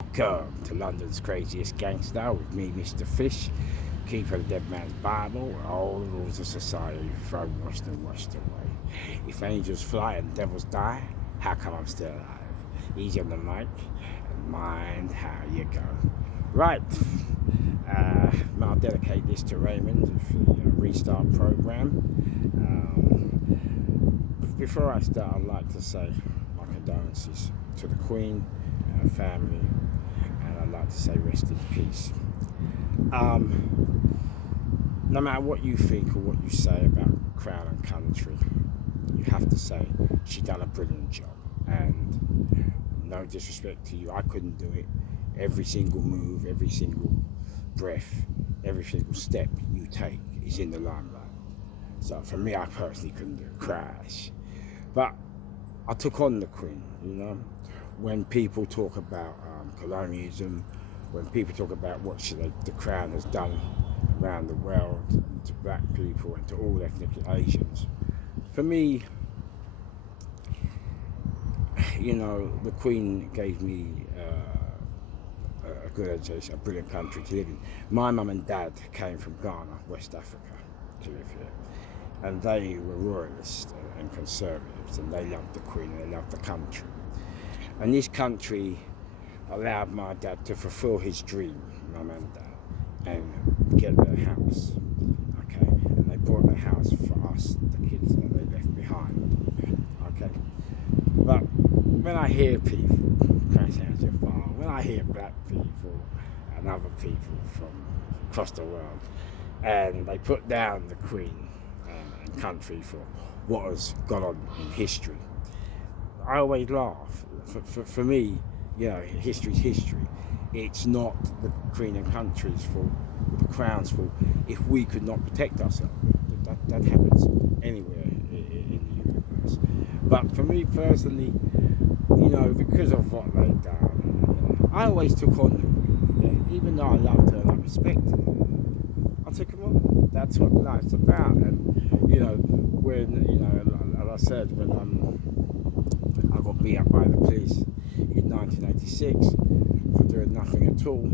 Welcome to London's Craziest Gangster with me, Mr. Fish, keeper of the dead man's Bible, where all the rules of society thrown washed and washed away. If angels fly and devils die, how come I'm still alive? Easy on the mic and mind how you go. Right, I'll dedicate this to Raymond for the Restart program. Before I start, I'd like to say my condolences to the Queen and her family, and I'd like to say rest in peace. No matter what you think or what you say about Crown and Country, you have to say she done a brilliant job. And no disrespect to you, I couldn't do it. Every single move, every single breath, every single step you take is in the limelight. So for me, I personally couldn't do it. Crash. But I took on the Queen, you know. When people talk about colonialism, when people talk about what the Crown has done around the world to black people and to all ethnic Asians, for me, you know, the Queen gave me a good education, a brilliant country to live in. My mum and dad came from Ghana, West Africa, to live here. And they were royalists and conservatives, and they loved the Queen and they loved the country. And this country allowed my dad to fulfill his dream, mum and dad, and get their house. Okay, and they bought the house for us, the kids that they left behind. Okay, but when I hear people crash out your farm, when I hear black people and other people from across the world, and they put down the Queen and country for what has gone on in history, I always laugh. For me, you know, history's history. It's not the Queen and country's fault, the Crown's fault, if we could not protect ourselves. That happens anywhere in the universe. But for me personally, you know, because of what they've done, I always took on the Queen. Yeah? Even though I loved her and I respected her, I took them on. That's what life's about. And, you know, when, you know, as I said, when I got beat up by the police in 1986 for doing nothing at all,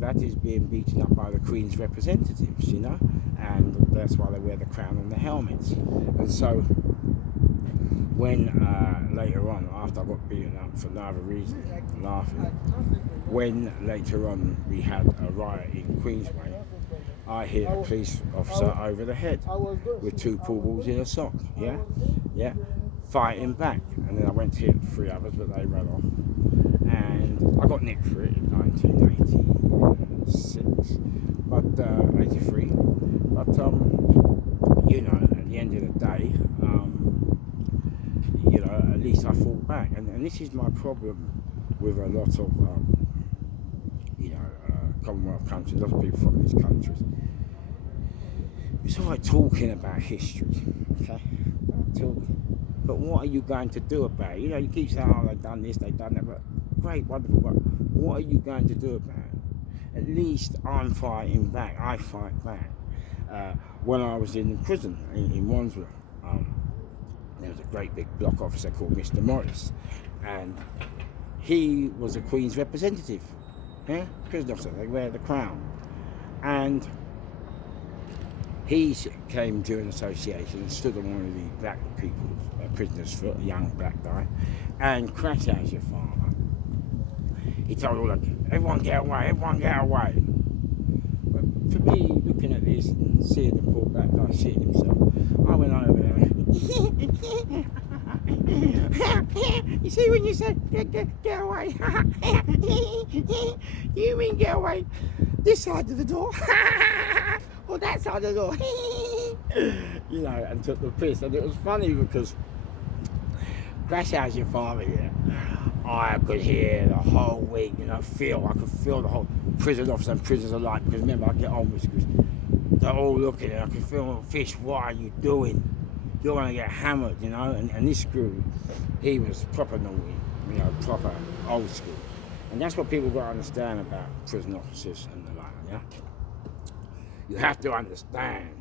that is being beaten up by the Queen's representatives, you know, and that's why they wear the crown and the helmets. And so when later on, after I got beaten up for no other reason, laughing, when later on we had a riot in Queensway, I hit a police officer over the head with two pool balls in a sock, yeah, fighting back. And then I went to hit three others, but they ran off. And I got nicked for it in 1986, but 83. But you know, at the end of the day, you know, at least I fought back. And this is my problem with a lot of you know, Commonwealth countries, a lot of people from these countries. It's all right talking about history, okay? But what are you going to do about it? You know, you keep saying, oh, they've done this, they've done that, but great, wonderful, but what are you going to do about it? At least I'm fighting back. I fight back. When I was in prison in Wandsworth, there was a great big block officer called Mr. Morris, and he was a Queen's representative. Yeah, prison officer, they wear the crown. And he came to an association and stood on one of the black people's prisoners' foot, a young black guy, and crashed out your father. He told all of them, everyone get away, everyone get away. But for me, looking at this and seeing the poor black guy shitting himself, I went over there. You see when you say, get away? You mean get away this side of the door? Or that side of the door? You know, and took the piss. And it was funny because crash out your father, yeah. I could hear the whole week, you know, I could feel the whole prison officers and prisoners alike, because remember, I get on with because they're all looking and I can feel them, Fish, what are you doing? You're going to get hammered, you know. And this screw, he was proper naughty, you know, proper old school. And that's what people got to understand about prison officers and the like, yeah. You have to understand,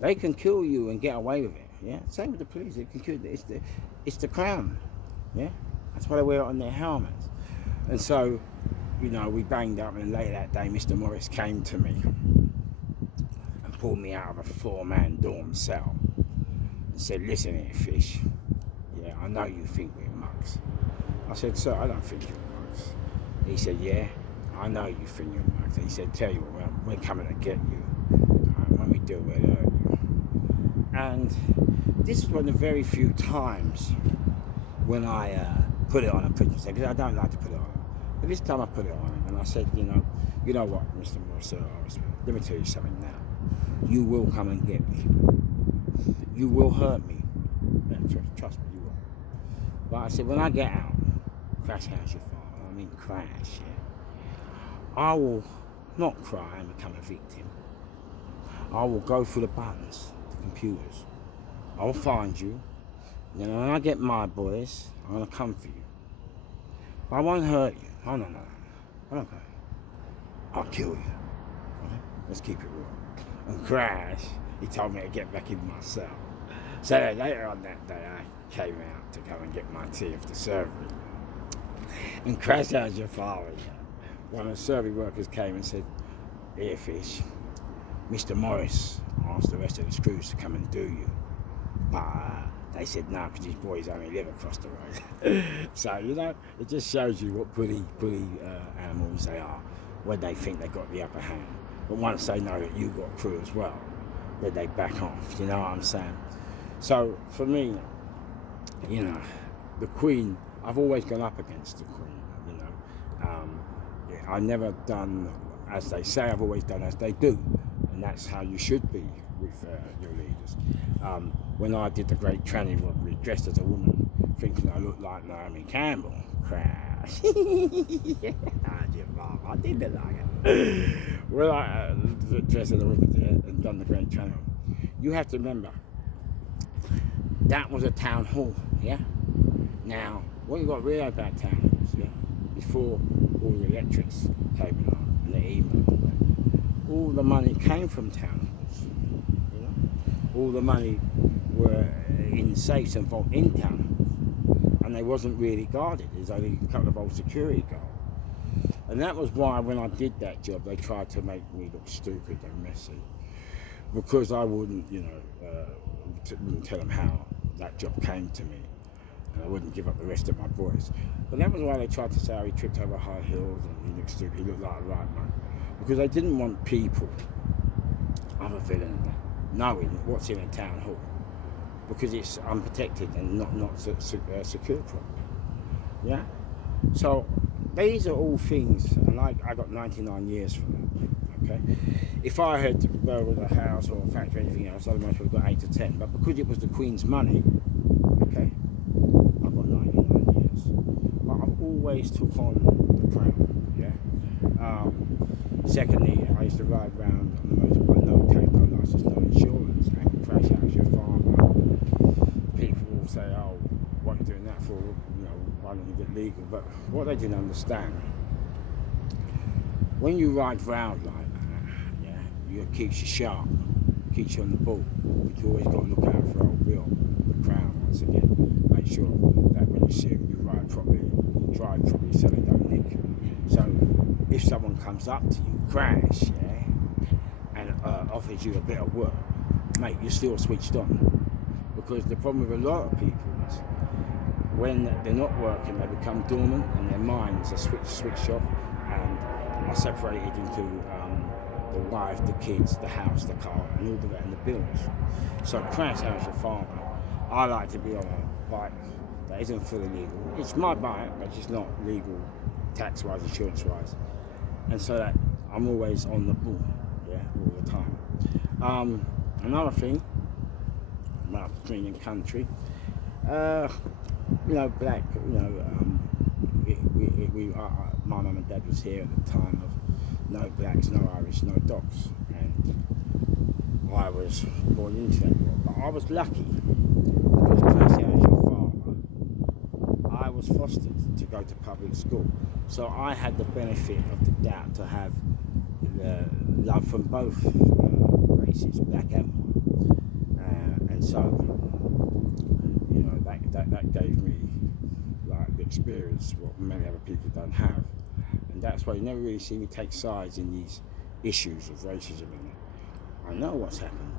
they can kill you and get away with it, yeah. Same with the police, they can kill you. It's the crown, yeah. That's why they wear it on their helmets. And so, you know, we banged up, and later that day, Mr. Morris came to me and pulled me out of a 4-man dorm cell and said, "Listen here, Fish. Yeah, I know you think we're mugs." I said, "Sir, I don't think you're mugs." He said, "Yeah, I know you think you're mugs." And he said, "Tell you what, we're coming to get you. When we do, we'll hurt you." And this was one of the very few times when I put it on a prisoner, because I don't like to put it on. But this time I put it on him, and I said, you know what, Mr. Morris, let me tell you something now. You will come and get me. You will hurt me. Yeah, trust me, you will. But I said, when I get out, crash how's your father? I mean, crash, yeah. I will not cry and become a victim. I will go through the buttons, the computers. I will find you. You know, when I get my boys, I'm going to come for you. But I won't hurt you. Oh, no. I won't hurt you. I'll kill you. Okay? Let's keep it real. And Crash, he told me to get back in my cell. So later on that day, I came out to go and get my tea after surgery. And Crash, how's your father? One of the survey workers came and said, "Here, Fish, Mr. Morris asked the rest of the screws to come and do you. But they said no, because his boys only live across the road." So, you know, it just shows you what bully animals they are when they think they got the upper hand. But once they know that you've got crew as well, then they back off, you know what I'm saying? So, for me, you know, the Queen, I've always gone up against the Queen, you know. I never done as they say, I've always done as they do. And that's how you should be with your leaders. When I did the Great Tranny Robbery, dressed as a woman, thinking I looked like Naomi Campbell, crash. I didn't like it. When I dressed as a woman there and done the Great Tranny Robbery, you have to remember, that was a town hall, yeah? Now, what you got to realise about town halls, yeah? Before all the electrics came along and the email, all the money came from town halls. You know? All the money were in safes and vault in town halls, and they wasn't really guarded. There's only a couple of old security guards, and that was why when I did that job, they tried to make me look stupid and messy, because I wouldn't, you know, wouldn't tell them how that job came to me, and I wouldn't give up the rest of my boys. But that was why they tried to say, oh, he tripped over high heels and he looked stupid, he looked like a right man. Because they didn't want people, other than that, knowing what's in a town hall, because it's unprotected and not secure properly. Yeah? So these are all things, and I got 99 years for that. Okay? If I had burned a house or a factory or anything else, I might have got 8 to 10. But because it was the Queen's money, okay, I got 99 years. But I've always took on the crown. Yeah. Secondly, I used to ride around on the motorbike, no tax, no license, no insurance, and crash out as your farmer. People will say, "Oh, what are you doing that for? You know, why don't you get legal?" But what they didn't understand, when you ride round like that, yeah, it keeps you sharp, keeps you on the ball. But you always got to look out for old Bill, the crown, once again. Make sure that when you see him, you ride properly, you drive properly so they don't nick you. So if someone comes up to you, crash, yeah, and offers you a bit of work, mate, you're still switched on. Because the problem with a lot of people is when they're not working, they become dormant and their minds are switched off and are separated into the wife, the kids, the house, the car, and all of that, and the bills. So crash, how's your father? I like to be on a bike that isn't fully legal. It's my bike, but it's not legal tax-wise, insurance-wise. And so that I'm always on the ball, yeah, all the time. Another thing about cleaning country, you know, black, you know, my mum and dad was here at the time of no blacks, no Irish, no dogs, and I was born into that world. But I was lucky because Crash, how's your father? I was fostered to go to public school, so I had the benefit of the doubt to have love from both races, black and white, and so you know that gave me like experienced what many other people don't have. And that's why you never really see me take sides in these issues of racism. And I know what's happened.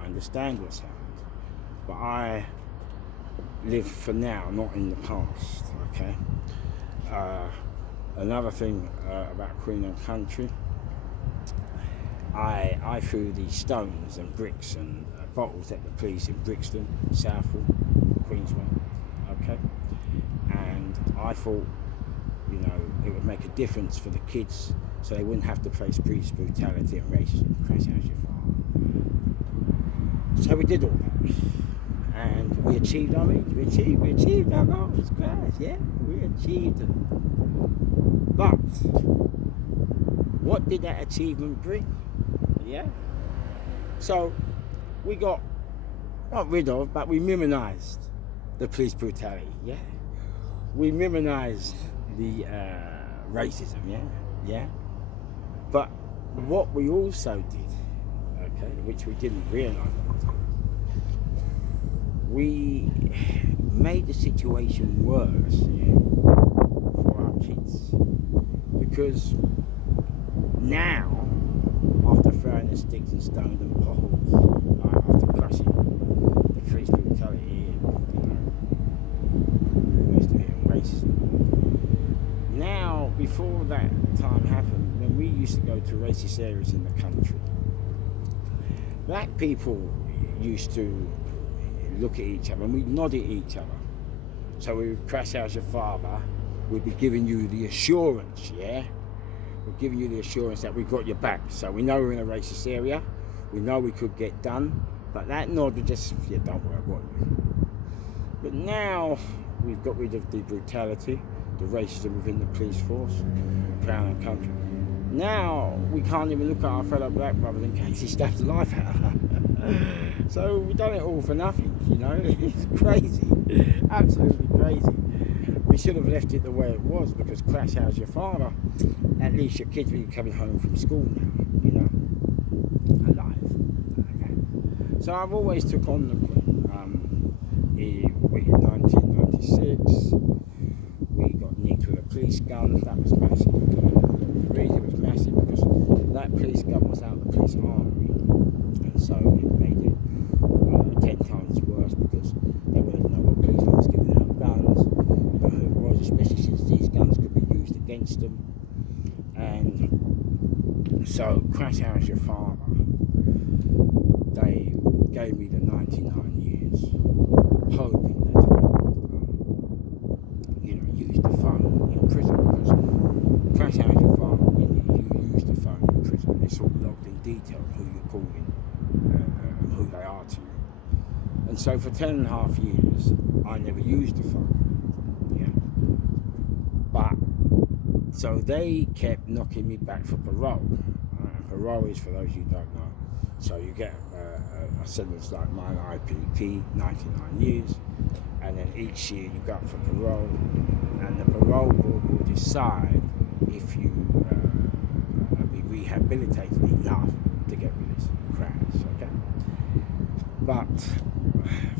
I understand what's happened. But I live for now, not in the past, okay? Another thing about Queen and Country, I threw these stones and bricks and bottles at the police in Brixton, Southall, Queensway, okay? And I thought, you know, it would make a difference for the kids so they wouldn't have to face police brutality and racism, crash out your father. So we did all that. And we achieved our needs. We achieved our goals, guys, yeah? We achieved them. But what did that achievement bring? Yeah? So we got, not rid of, but we minimised the police brutality, yeah? We minimised the racism, yeah? Yeah? But what we also did, okay, which we didn't realise at the time, we made the situation worse, yeah, for our kids. Because now, after throwing the sticks and stones and potholes, after crushing the police brutality, you know, the rest of it, and racism. Now, before that time happened, when we used to go to racist areas in the country, black people used to look at each other and we'd nod at each other. So we would crash out your father, we'd be giving you the assurance, yeah? We're giving you the assurance that we've got your back. So we know we're in a racist area, we know we could get done, but that nod would just, yeah, don't worry, what you. But now we've got rid of the brutality, the racism within the police force, Crown and Country. Now we can't even look at our fellow black brothers in case he stabs the life out of her. So we've done it all for nothing, you know. It's crazy, absolutely crazy. We should have left it the way it was, because crash how's your father, at least your kids will be coming home from school now, you know, alive. Okay. So I've always took on the Queen. In 1996 we got nicked with a police gun. That was massive. The reason it was massive because that police gun was out of the police armory, and so it made it 10 times worse, because they wouldn't know what policeman was giving out guns, who it was, especially since these guns could be used against them. And so crash how's your father, they gave me the 99 years, hoping that I would, you know, use the phone in prison, because crash how's your father, when you use the phone in prison, it's all logged in detail who you're calling and who they are to you. And so for 10.5 years I never used the phone, yeah. But so they kept knocking me back for parole. Parole is, for those who don't know, so you get a sentence like mine, IPP, 99 years, and then each year you go up for parole, and the parole board will decide if you be rehabilitated enough to get rid of this crash, okay? But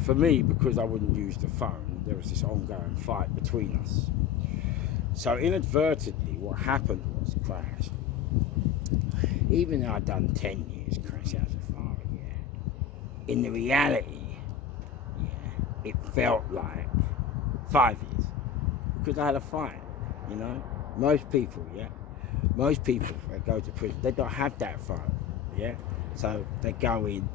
for me, because I wouldn't use the phone, there was this ongoing fight between us. So inadvertently, what happened was, crash, even though I'd done 10 years, crash out your father, yeah, in the reality, yeah, it felt like 5 years, because I had a fight, you know. Most people that go to prison, they don't have that fight, yeah. So they go in,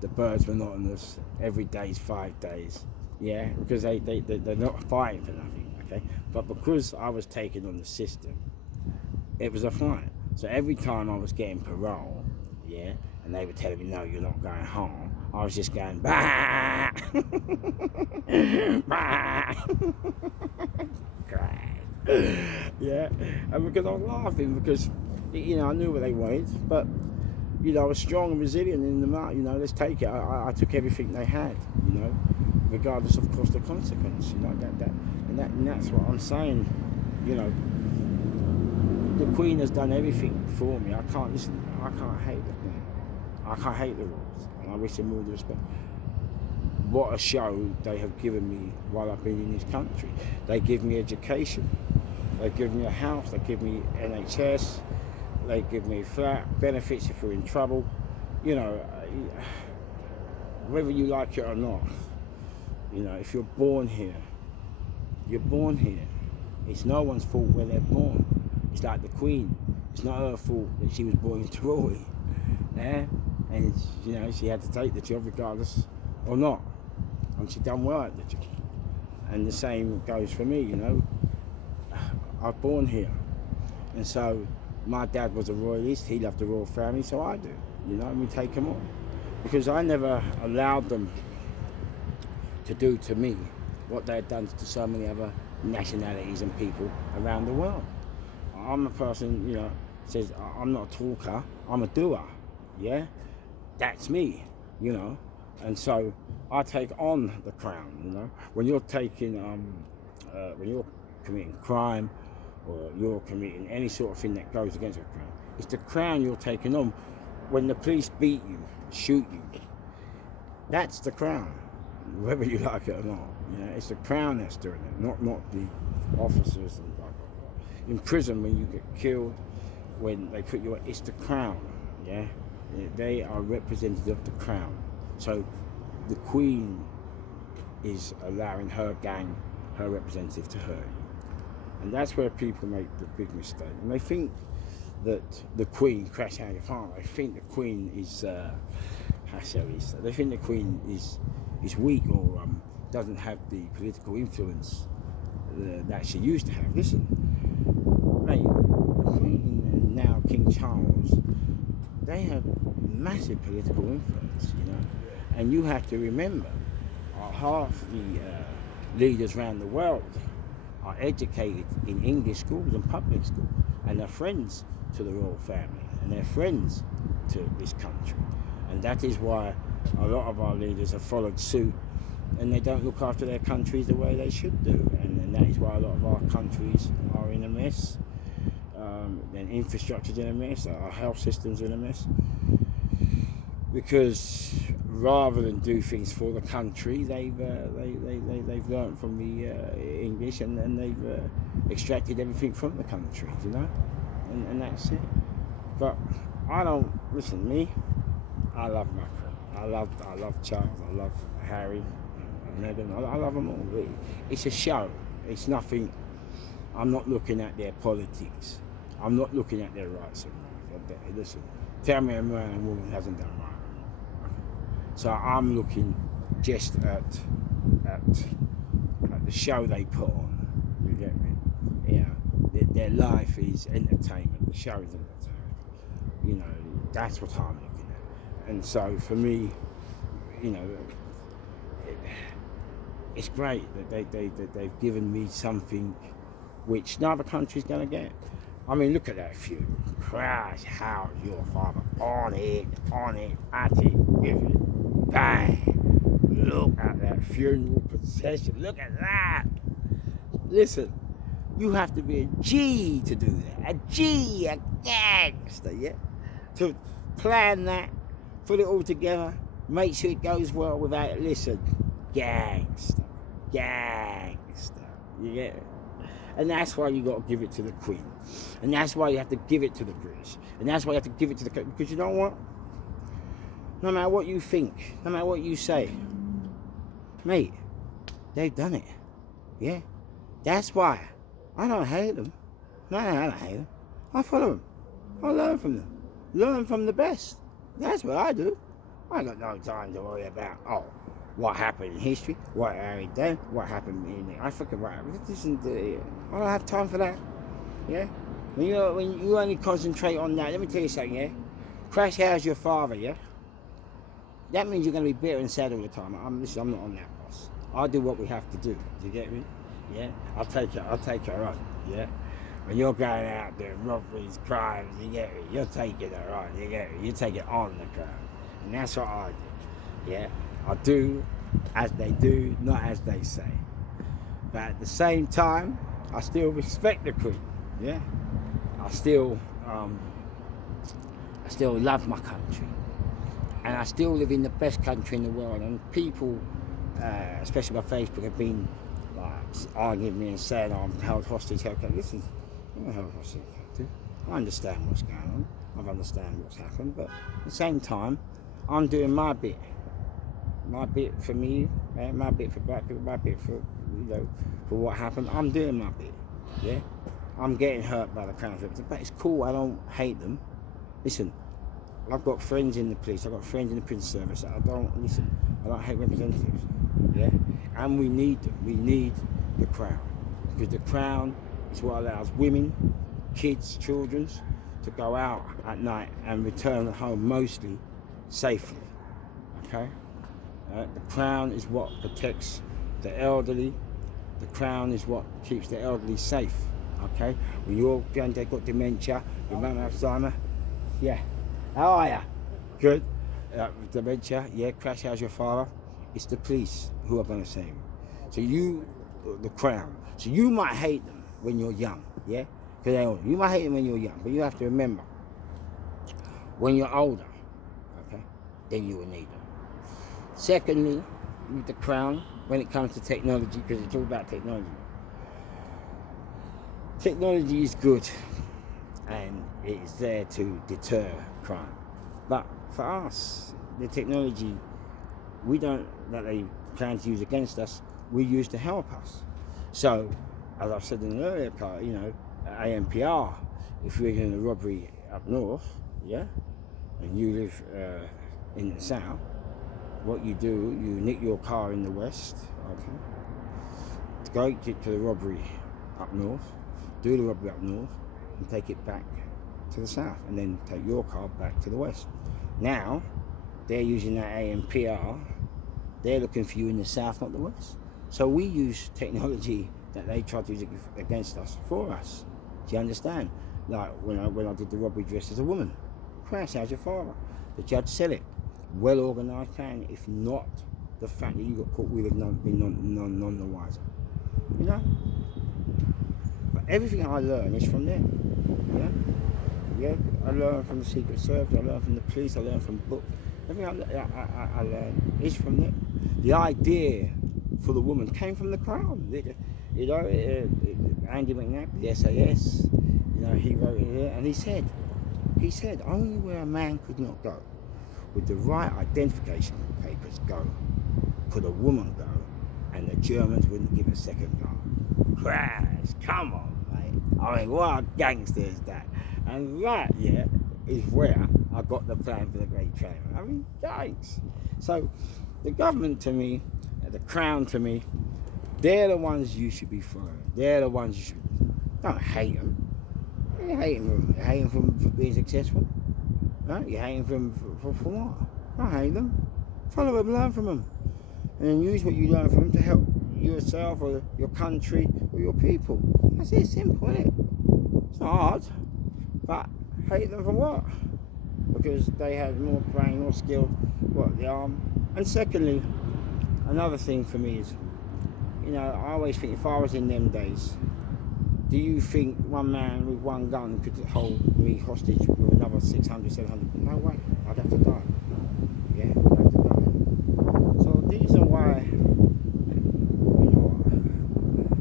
the bird's monotonous, every day's 5 days, yeah, because they're not fighting for nothing, okay. But because I was taking on the system, it was a fight. So every time I was getting parole, yeah, and they were telling me, no, you're not going home, I was just going, bah! Bah! Yeah, and because I was laughing, because, you know, I knew what they wanted, but, you know, I was strong and resilient in the matter, you know, let's take it. I took everything they had, you know, regardless of cost or consequence, you know, and that's what I'm saying, you know. The Queen has done everything for me. I can't hate the Queen. I can't hate the royals, and I wish them all the respect. what a show they have given me while I've been in this country. They give me education, they give me a house, they give me NHS, they give me flat benefits if you're in trouble. You know, whether you like it or not, you know, if you're born here, you're born here. It's no one's fault where they're born. It's like the Queen. It's not her fault that she was born into royalty. Yeah? And, you know, she had to take the job regardless or not. And she done well at the job. And the same goes for me, you know. I was born here. And so my dad was a royalist. He loved the royal family, so I do. You know, and we take them on. Because I never allowed them to do to me what they had done to so many other nationalities and people around the world. I'm a person, you know, says I'm not a talker, I'm a doer, yeah? That's me, you know? And so I take on the crown, you know? When you're taking, when you're committing crime or you're committing any sort of thing that goes against the crown, it's the crown you're taking on. When the police beat you, shoot you, that's the crown, whether you like it or not. You know, it's the crown that's doing it, not the officers and blah, blah, blah. In prison, when you get killed, when they put you, it's the crown, yeah? They are representative of the crown. So the Queen is allowing her gang, her representative to hurt you. And that's where people make the big mistake. And they think that the Queen, crash out your farm, they think the Queen is, how shall we say, they think the Queen is weak or doesn't have the political influence that she used to have. Listen, mate, the Queen and now King Charles, they have massive political influence, you know. And you have to remember, half the leaders around the world are educated in English schools and public schools, and they're friends to the royal family, and they're friends to this country. And that is why a lot of our leaders have followed suit, and they don't look after their countries the way they should do. And that is why a lot of our countries are in a mess. Then infrastructure's in a mess, our health system's in a mess. Because rather than do things for the country, they've learned from the English, and they've extracted everything from the country, you know, and that's it. But I don't listen. Me, I love Macron. I love Charles. I love Harry, Meghan. I love them all. It's a show. It's nothing. I'm not looking at their politics. I'm not looking at their rights and wrongs. Listen, tell me a man and woman hasn't done right. So I'm looking just at the show they put on. You get me? Yeah, their life is entertainment. The show is entertainment. You know, that's what I'm looking at. And so for me, you know, it's great that they've given me something which no other country's going to get. I mean, look at that feud. Crash, how's your father? On it, at it, give it, bang. Look at that funeral procession. Look at that. Listen, you have to be a G to do that. A G, a gangster, yeah? To plan that, put it all together, make sure it goes well without it. Listen, gangster. You get it? And that's why you got to give it to the Queen. And that's why you have to give it to the British. And that's why you have to give it to the... Because you know what? No matter what you think, no matter what you say, mate, they've done it. Yeah? That's why. I don't hate them. No, I don't hate them. I follow them. I learn from them. Learn from the best. That's what I do. I ain't got no time to worry about, what happened in history, what Harry done, what happened in Africa, what happened. I don't have time for that. Yeah? When you only concentrate on that, let me tell you something, yeah? Crash how's your father, yeah? That means you're going to be bitter and sad all the time. I'm not on that, boss. I'll do what we have to do. Do you get me? Yeah? I'll take it on, yeah? When you're going out doing robberies, crimes, you get me? You're taking it on, you get me? You take it on the crowd. And that's what I do, yeah? I do as they do, not as they say. But at the same time, I still respect the Queen, yeah? I still love my country. And I still live in the best country in the world. And people especially by Facebook, have been like arguing with me and saying, I'm held hostage. Okay, listen, I'm not held hostage. I understand what's going on. I understand what's happened, but at the same time, I'm doing my bit. My bit for me, my bit for black people, my bit for for what happened. I'm doing my bit. Yeah, I'm getting hurt by the Crown victims, but it's cool. I don't hate them. Listen, I've got friends in the police. I've got friends in the prison service. I don't hate representatives. Yeah, and we need them. We need the Crown because the Crown is what allows women, kids, children to go out at night and return home mostly safely. Okay. The Crown is what protects the elderly. The Crown is what keeps the elderly safe. Okay? When your granddad got dementia, your mum Alzheimer, yeah. How are ya? Good. Dementia, yeah. Crash, how's your father? It's the police who are going to save him. So you, the Crown. So you might hate them when you're young, yeah? Because you might hate them when you're young, but you have to remember, when you're older, okay, then you will need them. Secondly, with the Crown, when it comes to technology, because it's all about technology. Technology is good and it is there to deter crime. But for us, the technology, we don't, that they plan to use against us, we use to help us. So, as I've said in an earlier part, ANPR, if we're doing a robbery up north, yeah, and you live in the south, what you do, you nick your car in the west, okay, go to the robbery up north, do the robbery up north, and take it back to the south, and then take your car back to the west. Now, they're using that ANPR, they're looking for you in the south, not the west. So we use technology that they try to use against us for us. Do you understand? Like when I did the robbery dressed as a woman. Crash, how's your father? The judge said it. Well organised plan. If not, the fact that you got caught, we'd have been none the wiser. You know? But everything I learn is from them. Yeah? I learn from the Secret Service, I learn from the police, I learn from books. Everything I learn is from them. The idea for the woman came from the Crown. Andy McNabb, the SAS, he wrote it here, and he said, only where a man could not go, with the right identification papers go, could a woman go, and the Germans wouldn't give a second go. Crash, come on, mate. I mean, what a gangster is that? And that, yeah, is where I got the plan for the Great Train. I mean, thanks. So, the government to me, the Crown to me, they're the ones you should be following. They're the ones you should. Don't hate them. You hate them. You hate them for being successful. Right? You hate them for what? Don't hate them. Follow them, learn from them, and then use what you learn from them to help yourself or your country or your people. That's it. Simple, isn't it? It's not hard. But hate them for what? Because they had more brain, more skill, the arm. And secondly, another thing for me is, I always think if I was in them days, do you think one man with one gun could hold me hostage with another 600, 700? No way. I'd have to die. Yeah, I'd have to die. So these are why,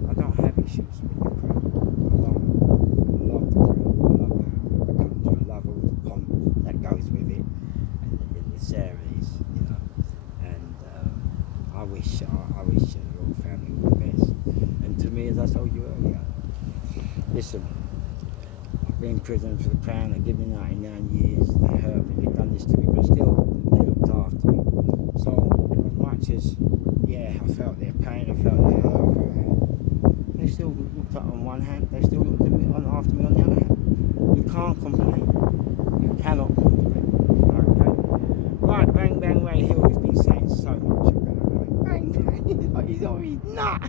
I don't have issues with the Crown. I love the Crown. I love the country. I love all the pomp that goes with it, and the ceremonies, And I wish the royal family all the best. And to me, as I told you earlier, listen, I've been in prison for the Crown. They give me 99 years. They hurt me. They've done this to me, but still, they looked after me. So, as much as, I felt their pain, I felt their hurt, they still looked up on one hand. They still looked at me after me on the other hand. You can't complain. You cannot complain. Okay? Right, Bang Bang Ray Hill has been saying so much about it. Bang Bang, he's always not.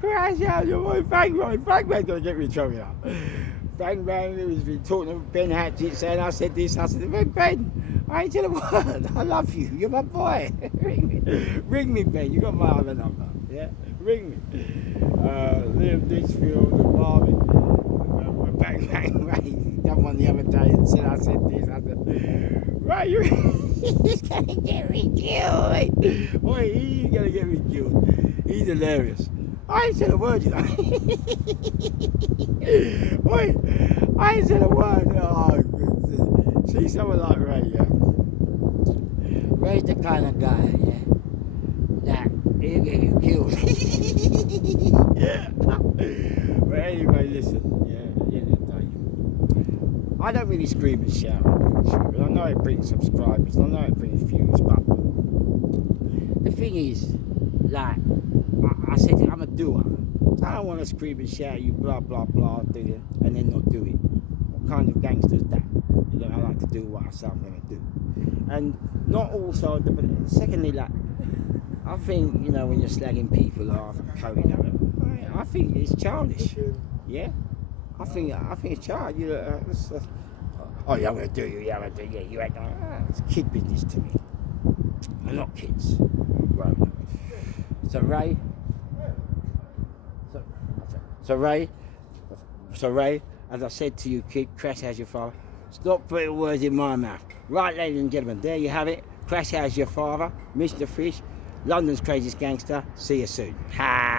Crash out your boy Bang Bang. Bang Bang's gonna get me in trouble now. Bang Bang, he's been talking to Ben Hatchett, saying I said this, I said, Ben, I ain't said a word. I love you. You're my boy. Ring me, Ben. You got my other number. Yeah? Ring me. Liam Ditchfield, the Marvin, Bang Bang Ray. Done one the other day and said I said this. I said, right, you He's gonna get me killed. Oi, he's gonna get me killed. He's hilarious. I ain't said a word, you know. Oi, I ain't said a word. Oh, goodness. See someone like Ray, yeah. Ray's the kind of guy, yeah, that he'll get you killed. But anyway, listen, yeah, at the end of the day, I don't really scream and shout on YouTube. I know it brings subscribers, I know it brings views, but the thing is, like, I said I'm a doer. I don't want to scream and shout, you blah blah blah, do it, and then not do it. What kind of gangster is that? You know, I like to do what I say I'm going to do. And not also, but secondly, like, I think, you know, when you're slagging people off, coding them, I think it's childish. Yeah? I think it's childish. You know, oh, yeah, I'm going to do you, yeah, I'm going to do you, you ain't going to. It's kid business to me. They're not kids. Right. So, Ray. So, Ray, as I said to you, kid, Crash has your father. Stop putting words in my mouth. Right, ladies and gentlemen, there you have it. Crash has your father, Mr. Fish, London's craziest gangster. See you soon. Ha!